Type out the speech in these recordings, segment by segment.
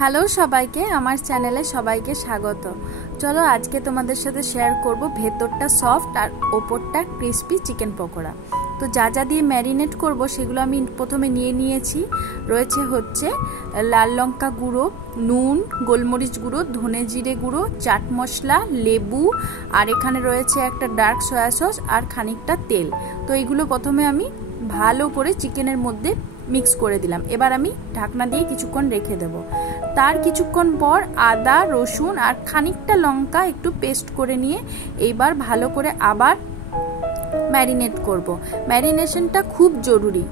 Hello সবাইকে, আমার চ্যানেলে সবাইকে স্বাগত। চলো আজকে তোমাদের সাথে শেয়ার করব ভেতরটা সফট আর ওপরটা ক্রিস্পি চিকেন পকোড়া। তো যা যা দিয়ে ম্যারিনেট করব সেগুলো আমি প্রথমে নিয়েছি। রয়েছে হচ্ছে লাল লঙ্কা গুঁড়ো, নুন, গোলমরিচ গুঁড়ো, ধনে জিরে গুঁড়ো, চাট মশলা, লেবু, আর এখানে রয়েছে একটা ডার্ক সয়া সস আর খানিকটা তেল। তো এইগুলো প্রথমে আমি ভালো করে চিকেনের মধ্যে মিক্স করে দিলাম। এবার আমি ঢাকনা দিয়ে কিছুক্ষণ রেখে দেব। তার কিছুক্ষণ পর আদা, রসুন আর খানিকটা লঙ্কা একটু পেস্ট করে নিয়ে এইবার ভালো করে আবার ম্যারিনেট করব। ম্যারিনেশনটা খুব জরুরি,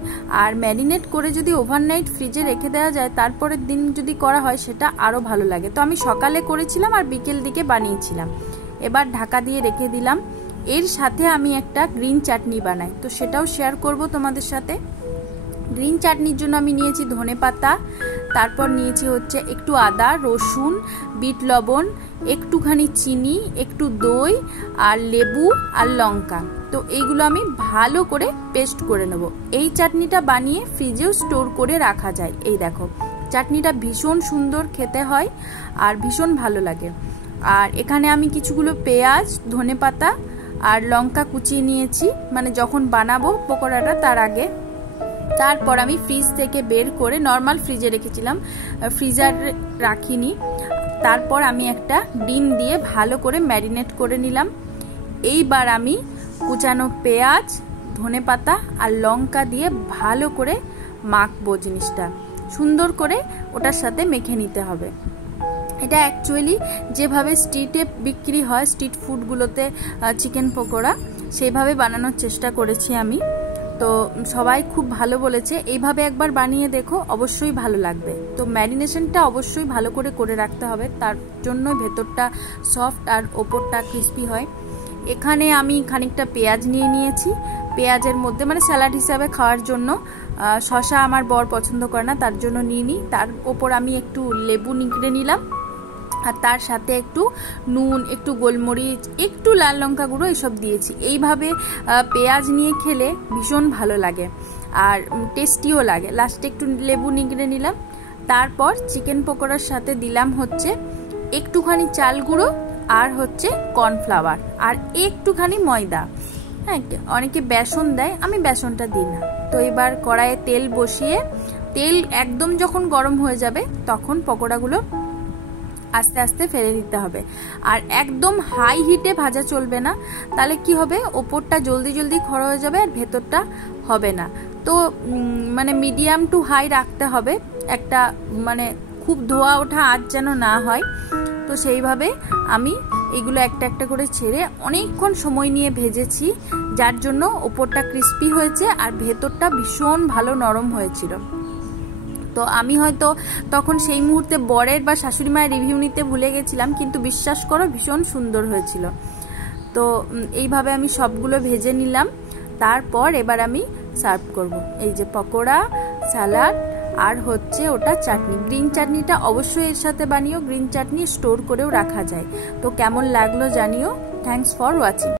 আর ম্যারিনেট করে যদি ওভারনাইট ফ্রিজে রেখে দেওয়া যায় তারপরের দিন যদি করা হয় সেটা আরও ভালো লাগে। তো আমি সকালে করেছিলাম আর বিকেল দিকে বানিয়েছিলাম। এবার ঢাকা দিয়ে রেখে দিলাম। এর সাথে আমি একটা গ্রিন চাটনি বানাই, তো সেটাও শেয়ার করব তোমাদের সাথে। গ্রিন চাটনির জন্য আমি নিয়েছি ধনেপাতা, তারপর নিয়েছি হচ্ছে একটু আদা, রসুন, বিট লবণ, একটুখানি চিনি, একটু দই আর লেবু আর লঙ্কা। তো এইগুলো আমি ভালো করে পেস্ট করে নেব। এই চাটনিটা বানিয়ে ফ্রিজেও স্টোর করে রাখা যায়। এই দেখো, চাটনিটা ভীষণ সুন্দর খেতে হয় আর ভীষণ ভালো লাগে। আর এখানে আমি কিছুগুলো পেঁয়াজ, ধনেপাতা আর লঙ্কা কুচিয়ে নিয়েছি, মানে যখন বানাবো পকোড়াটা তার আগে। তারপর আমি ফ্রিজ থেকে বের করে নর্মাল ফ্রিজে রেখেছিলাম, ফ্রিজার রাখিনি। তারপর আমি একটা ডিম দিয়ে ভালো করে ম্যারিনেট করে নিলাম। এইবার আমি কুচানো পেঁয়াজ, ধনেপাতা আর লঙ্কা দিয়ে ভালো করে মাখবো। জিনিসটা সুন্দর করে ওটার সাথে মেখে নিতে হবে। এটা অ্যাকচুয়ালি যেভাবে স্ট্রিটে বিক্রি হয়, স্ট্রিট ফুডগুলোতে চিকেন পকোড়া, সেইভাবে বানানোর চেষ্টা করেছি আমি। তো সবাই খুব ভালো বলেছে, এইভাবে একবার বানিয়ে দেখো, অবশ্যই ভালো লাগবে। তো ম্যারিনেশনটা অবশ্যই ভালো করে রাখতে হবে, তার জন্য ভেতরটা সফট আর ওপরটা ক্রিস্পি হয়। এখানে আমি খানিকটা পেঁয়াজ নিয়েছি। পেঁয়াজের মধ্যে মানে স্যালাড হিসাবে খাওয়ার জন্য, শসা আমার বর পছন্দ করে না তার জন্য নিইনি। তার ওপর আমি একটু লেবু নিংড়ে নিলাম, আর তার সাথে একটু নুন, একটু গোলমরিচ, একটু লাল লঙ্কা গুঁড়ো এসব দিয়েছি। এইভাবে পেঁয়াজ নিয়ে খেলে ভীষণ ভালো লাগে আর টেস্টিও লাগে। লাস্টে একটু লেবু নিংড়ে নিলাম। তারপর চিকেন পকোড়ার সাথে দিলাম হচ্ছে একটুখানি চাল গুঁড়ো আর হচ্ছে কর্নফ্লাওয়ার আর একটুখানি ময়দা। হ্যাঁ, অনেকে বেসন দেয়, আমি বেসনটা দিই না। তো এবার কড়াইয়ে তেল বসিয়ে, তেল একদম যখন গরম হয়ে যাবে তখন পকোড়াগুলো আস্তে আস্তে ফেলে দিতে হবে। আর একদম হাই হিটে ভাজা চলবে না, তাহলে কি হবে, ওপরটা জলদি খড় হয়ে যাবে আর ভেতরটা হবে না। তো মানে মিডিয়াম টু হাই রাখতে হবে, একটা মানে খুব ধোয়া ওঠা আঁচ যেন না হয়। তো সেইভাবে আমি এগুলো একটা একটা করে ছেড়ে অনেকক্ষণ সময় নিয়ে ভেজেছি, যার জন্য ওপরটা ক্রিস্পি হয়েছে আর ভেতরটা ভীষণ ভালো নরম হয়েছিল। তো আমি হয়তো তখন সেই মুহূর্তে বরের বা শাশুড়ি মায়ের রিভিউ নিতে ভুলে গেছিলাম, কিন্তু বিশ্বাস করো ভীষণ সুন্দর হয়েছিল। তো এইভাবে আমি সবগুলো ভেজে নিলাম। তারপর এবার আমি সার্ভ করব। এই যে পকোড়া, স্যালাড আর হচ্ছে ওটা চাটনি। গ্রিন চাটনিটা অবশ্যই এর সাথে বানিও। গ্রিন চাটনি স্টোর করেও রাখা যায়। তো কেমন লাগলো জানিও। Thanks for watching.